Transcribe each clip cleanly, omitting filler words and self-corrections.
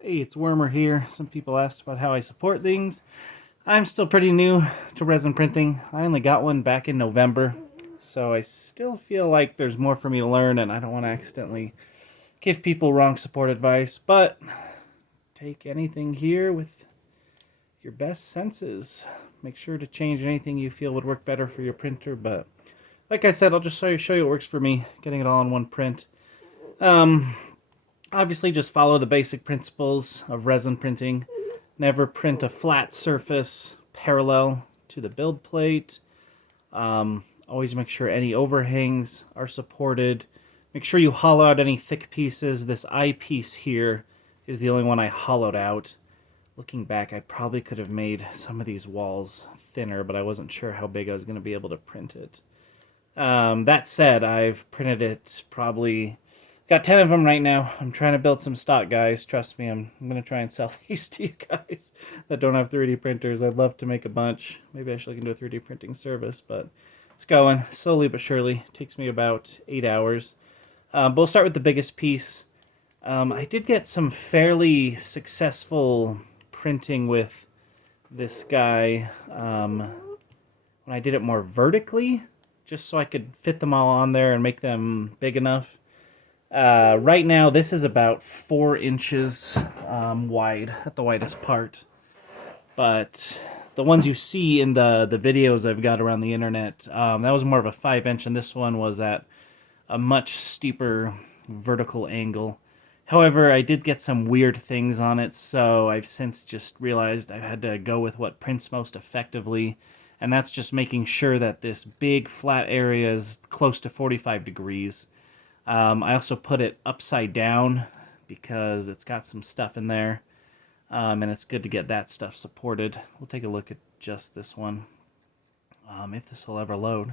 Hey, it's Wormer here. Some people asked about how I support things. I'm still pretty new to resin printing. I only got one back in November, so I still feel like there's more for me to learn, and I don't want to accidentally give people wrong support advice, but take anything here with your best senses. Make sure to change anything you feel would work better for your printer, but like I said, I'll just show you what works for me, getting it all in one print. Um, Obviously, just follow the basic principles of resin printing. Never print a flat surface parallel to the build plate. Always make sure any overhangs are supported. Make sure you hollow out any thick pieces. This eyepiece here is the only one I hollowed out. Looking back, I probably could have made some of these walls thinner, but I wasn't sure how big I was going to be able to print it. That said, I've printed it probably got 10 of them right now. I'm trying to build some stock, guys. Trust me, I'm going to try and sell these to you guys that don't have 3D printers. I'd love to make a bunch. Maybe I should look into a 3D printing service, but it's going slowly but surely. It takes me about 8 hours. But we'll start with the biggest piece. I did get some fairly successful printing with this guy when I did it more vertically, just so I could fit them all on there and make them big enough. Right now, this is about 4 inches wide at the widest part. But the ones you see in the videos I've got around the internet, that was more of a 5 inch, and this one was at a much steeper vertical angle. However, I did get some weird things on it, so I've since just realized I had to go with what prints most effectively, and that's just making sure that this big flat area is close to 45 degrees. I also put it upside down because it's got some stuff in there, and it's good to get that stuff supported. We'll take a look at just this one, if this will ever load.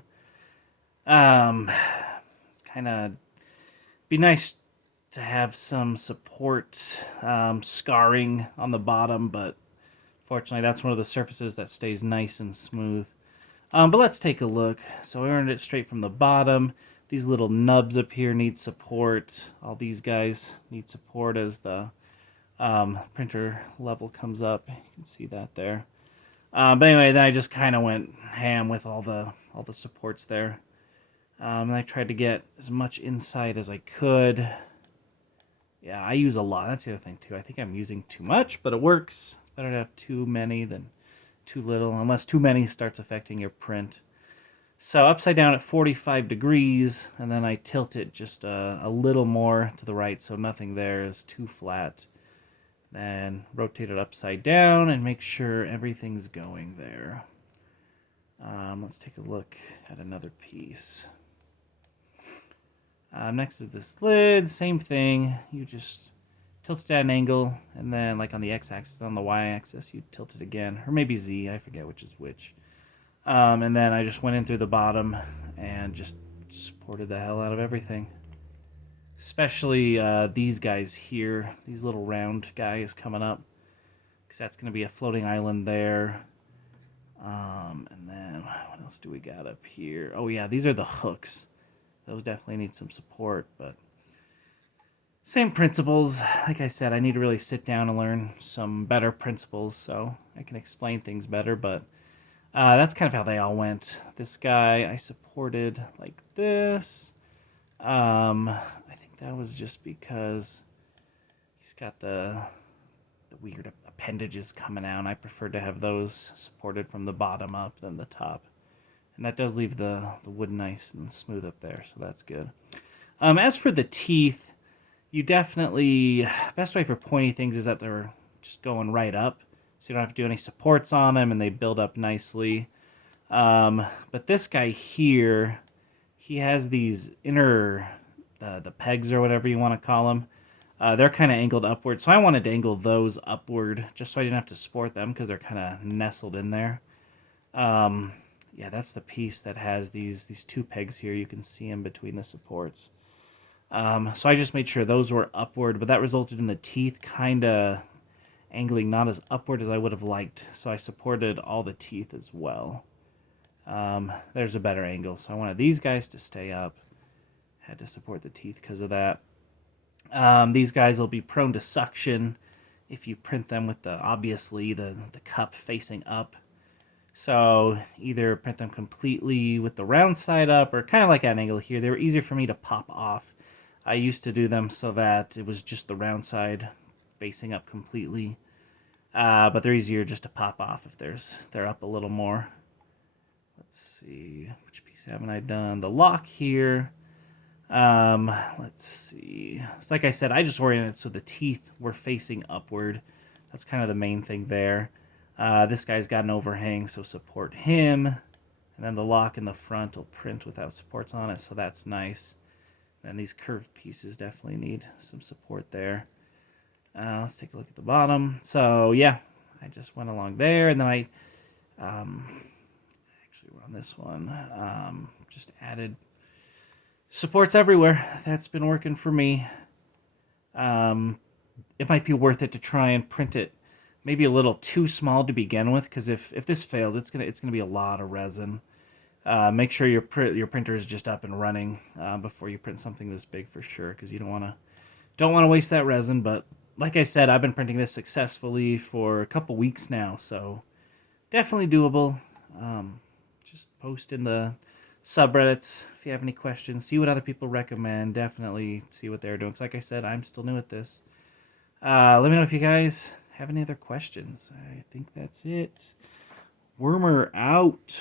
It's kind of be nice to have some support, scarring on the bottom, but fortunately that's one of the surfaces that stays nice and smooth. But let's take a look. So we earned it straight from the bottom. These little nubs up here need support. All these guys need support as the printer level comes up. You can see that there. But anyway, then I just kind of went ham with all the supports there. And I tried to get as much inside as I could. Yeah, I use a lot. That's the other thing too. I think I'm using too much, but it works. It's better to have too many than too little, unless too many starts affecting your print. So upside down at 45 degrees, and then I tilt it just a little more to the right so nothing there is too flat. Then rotate it upside down and make sure everything's going there. Let's take a look at another piece. Next is this lid, same thing. You just tilt it at an angle, and then like on the x-axis, on the y-axis, you tilt it again, or maybe z, I forget which is which. And then I just went in through the bottom and just supported the hell out of everything. Especially these guys here, these little round guys coming up, because that's going to be a floating island there. And then what else do we got up here? Oh yeah, these are the hooks. Those definitely need some support, but same principles. Like I said, I need to really sit down and learn some better principles so I can explain things better, but that's kind of how they all went. This guy I supported like this. I think that was just because he's got the weird appendages coming out, and I prefer to have those supported from the bottom up than the top. And that does leave the wood nice and smooth up there, so that's good. As for the teeth, you definitely, best way for pointy things is that they're just going right up, so you don't have to do any supports on them, and they build up nicely. But this guy here, he has these inner, the pegs or whatever you want to call them. They're kind of angled upward, so I wanted to angle those upward just so I didn't have to support them because they're kind of nestled in there. Yeah, that's the piece that has these 2 pegs here. You can see them between the supports. So I just made sure those were upward, but that resulted in the teeth kind of angling not as upward as I would have liked. So I supported all the teeth as well. There's a better angle. So I wanted these guys to stay up. Had to support the teeth because of that. These guys will be prone to suction if you print them with obviously the cup facing up. So either print them completely with the round side up or kind of like at an angle here. They were easier for me to pop off. I used to do them so that it was just the round side facing up completely. But they're easier just to pop off if they're up a little more. Let's see, which piece haven't I done? The lock here. Let's see. It's like I said, I just oriented so the teeth were facing upward. That's kind of the main thing there. This guy's got an overhang, so support him. And then the lock in the front will print without supports on it, so that's nice. And these curved pieces definitely need some support there. Let's take a look at the bottom. So yeah, I just went along there, and then I actually we're on this one. Just added supports everywhere. That's been working for me. It might be worth it to try and print it maybe a little too small to begin with, because if this fails, it's gonna be a lot of resin. Make sure your printer is just up and running before you print something this big for sure, because you don't want to waste that resin. But like I said, I've been printing this successfully for a couple weeks now, so definitely doable. Just post in the subreddits if you have any questions. See what other people recommend. Definitely see what they're doing. Because like I said, I'm still new at this. Let me know if you guys have any other questions. I think that's it. Wormer out.